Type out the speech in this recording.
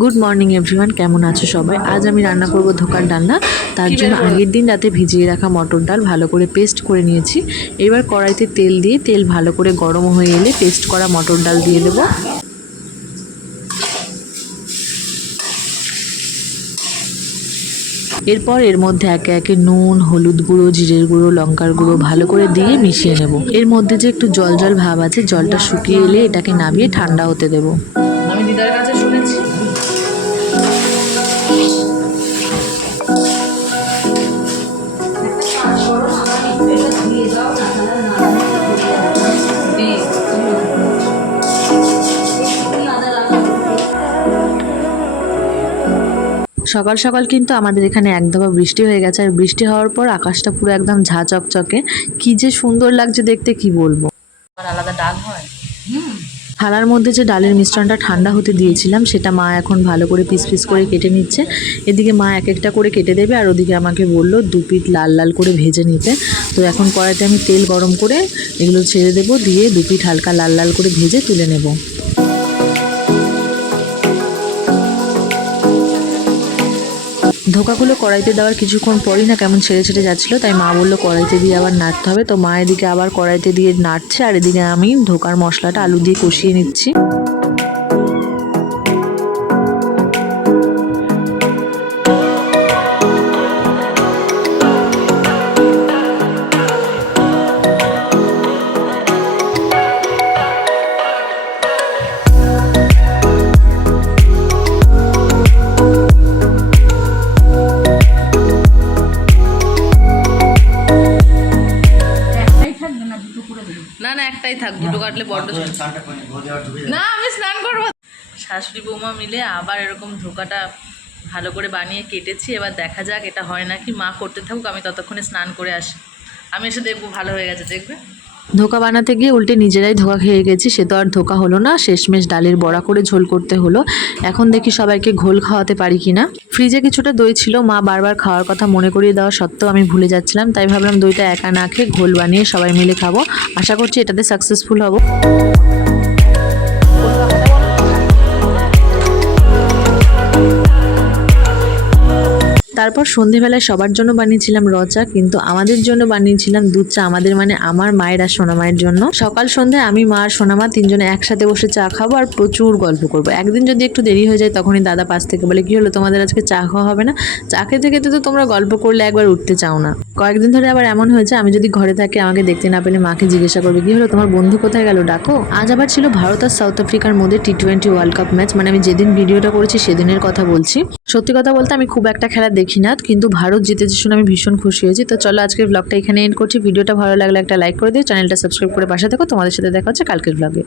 Good morning everyone কেমন আছো সবাই? আজ আমি রান্না করব ধোকার ডালনা। তার জন্য আগের দিন রাতে ভিজিয়ে রাখা মটর ডাল ভালো করে পেস্ট করে নিয়েছি। এবার কড়াইতে তেল দিয়ে তেল ভালো করে গরম হয়ে এলে পেস্ট করা মটর ডাল দিয়ে দেবো। এরপর এর মধ্যে একে একে নুন হলুদ গুঁড়ো জিরের গুঁড়ো লঙ্কার গুঁড়ো ভালো করে দিয়ে মিশিয়ে নেব। এর মধ্যে যে একটু জল জল ভাব আছে জলটা শুকিয়ে এলে এটাকে নামিয়ে ঠান্ডা হতে দেবো। আমি দিদার কাছে সকাল সকাল কিন্তু আমাদের এখানে এক দফা বৃষ্টি হয়ে গেছে আর বৃষ্টি হওয়ার পর আকাশটা পুরো একদম ঝা চকচকে কি যে সুন্দর লাগছে দেখতে কি বলব? আলাদা ডাল হয়। হুম। থালার মধ্যে যে ডালের মিশ্রণটা ঠান্ডা হতে দিয়েছিলাম সেটা মা এখন ভালো করে পিস পিস করে কেটে নিচ্ছে। এদিকে মা এক একটা করে কেটে দেবে আর ওদিকে আমাকে বলল দু পিঠ লাল লাল করে ভেজে নিতে। তো এখন কড়াইতে আমি তেল গরম করে এগুলো ছেড়ে দেবো দিয়ে দু পিঠ হালকা লাল লাল করে ভেজে তুলে নেব। ধোকাগুলো কড়াইতে দেওয়ার কিছুক্ষণ পরই না কেমন ছেড়ে ছেড়ে যাচ্ছিল, তাই মা বলল, কড়াইতে দিয়ে আবার নাড়তে হবে। তো মা এদিকে আবার কড়াইতে দিয়ে নাড়ছে, আর এদিকে আমি ধোকার মশলাটা আলু দিয়ে কষিয়ে নিচ্ছি। না না একটাই থাক দুটো কাটলে বড্ড না আমি স্নান করব। শাশুড়ি বৌমা মিলে আবার এরকম ধোকাটা ভালো করে বানিয়ে কেটেছি এবার দেখা যাক এটা হয় নাকি। মা করতে থাকুক আমি ততক্ষণে স্নান করে আসি। আমি এসে দেখব ভালো হয়ে গেছে দেখবে? ধোকা বানাতে গিয়ে উল্টে নিজেরাই ধোকা খেয়ে গেছি, সে তো আর ধোকা হলো না। শেষমেশ ডালের বড়া করে ঝোল করতে হলো। এখন দেখি সবাইকে ঘোল খাওয়াতে পারি কিনা। ফ্রিজে কিছুটা দই ছিল, মা বারবার খাওয়ার কথা মনে করিয়ে দেওয়া সত্ত্বেও আমি ভুলে যাচ্ছিলাম। তাই ভাবলাম দইটা একা না খেয়ে ঘোল বানিয়ে সবাই মিলে খাব। আশা করছি এটাতে সাকসেসফুল হব। তারপর সন্ধেবেলায় সবার জন্য বানিয়েছিলাম রচা, কিন্তু আমাদের জন্য বানিয়েছিলাম দুধ চা। আমাদের মানে আমার মায়ের আর সোনা মায়ের জন্য। সকাল সন্ধ্যায় আমি মা আর সোনা মা তিনজনে একসাথে বসে চা খাব আর প্রচুর গল্প করব। একদিন যদি একটু দেরি হয়ে যায় তখনই দাদা পাশ থেকে বলে, কি হলো? তোমাদের আজকে চা খাওয়া হবে না? চা খেতে খেতে তো তোমরা গল্প করলে একবার উঠতে চাও না। কয়েকদিন ধরে আবার এমন হয়েছে, আমি যদি ঘরে থাকি আমাকে দেখতে না পেলে মাকে জিজ্ঞাসা করবে, কি হলো? তোমার বন্ধু কোথায় গেল? ডাকো? আজ আবার ছিল ভারত আর সাউথ আফ্রিকার মধ্যে T twenty world cup match. মানে আমি যেদিন ভিডিওটা করেছি সেদিনের কথা বলছি। সত্যি কথা বলতে আমি খুব একটা খেলা দেখি না কিন্তু ভারত জিতেছে শুনে আমি ভীষণ খুশি হয়েছি। তো চলো আজকের ব্লগটা এখানে এন্ড করছি। ভিডিওটা ভালো লাগলে একটা লাইক করে দিও। চ্যানেলটা সাবস্ক্রাইব করে বাসা থাকো। তোমাদের সাথে দেখা হচ্ছে কালকের ব্লগে